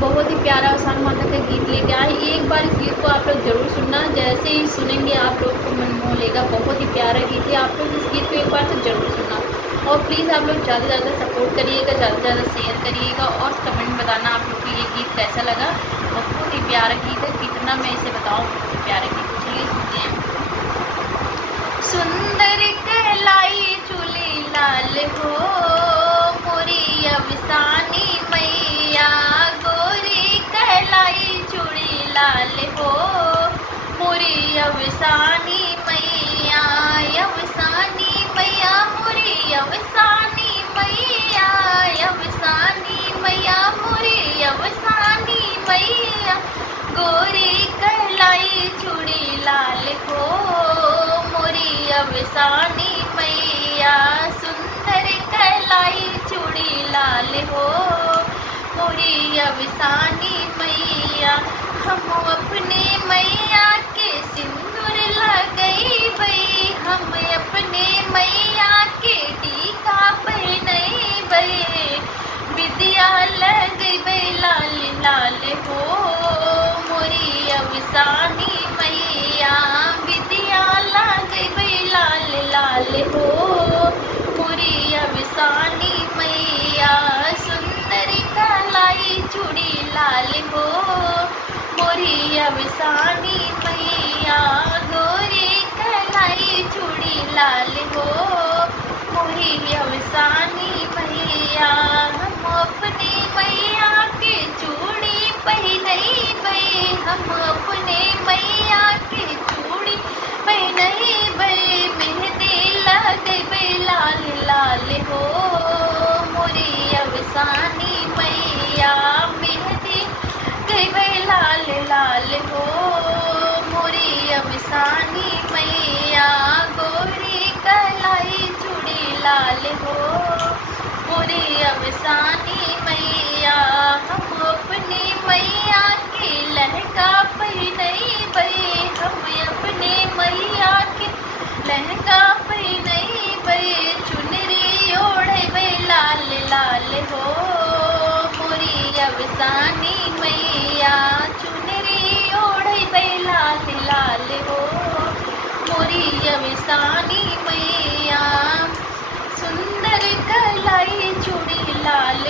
बहुत ही प्यारा आसान माता का गीत लेके आए। एक बार इस गीत को आप लोग ज़रूर सुनना, जैसे ही सुनेंगे आप लोग को मन मोह लेगा। बहुत ही प्यारा गीत है, आप लोग इस गीत को एक बार तो ज़रूर सुनना। और प्लीज़ आप लोग ज़्यादा से ज़्यादा सपोर्ट करिएगा, ज़्यादा से ज़्यादा शेयर करिएगा और कमेंट बताना आप लोग को ये गीत कैसा लगा। बहुत ही प्यारा गीत है, कितना मैं इसे बताऊँ, बहुत ही प्यारा गीत है। चलिए सुनते हैं। सुंदर कहलाई चूली लाल हो मोरी अवसानी मैया, गोरी कहलाई चूड़ी लाल हो मोरी अवसानी मैया, अवसानी मैया मोरी अवसानी मैया, अवसानी मैया मोरी अवसानी मैया, गोरी कहलाई चूड़ी लाल हो मोरी अवसानी मैया, सुंदर कहलाई चूड़ी लाल हो मोरी अवसानी मैया। हम अपने मैया के सिंदूर लगई बई, हम अपने मैया के टीका पहनई बई, विद्या लगई लाल लाल हो मोरी अवसानी मैया, विद्या लगई लाल लाल हो मोरी अवसानी मैया, सुंदर कहलाई चूड़ी लाल हो मोरी अवसानी मैया, गोरी कहलाई चूड़ी लाल हो मोरी अवसानी मैया। हम अपने मैया के चूड़ी पहनई बई, हम अपने मैया के चूड़ी पहनई बई, मेहंदी लगई लाल लाल हो मोरी अवसानी मैया, मेहंदी गई लाल लाल हो मोरी अवसानी मैया, गोरी कहलाई चूड़ी लाल हो मोरी अवसानी मैया। हम अपने मैया के लहंगा पहनई बई, हम अपने मैया के लहंगा पहनई बई, चुनरी ओढ़ई लाल लाल हो मोरी अवसानी मैया, चुनरी ओढ़ई लाल लाल हो मोरी अवसानी मैया, सुंदर कहलाई चूड़ी लाल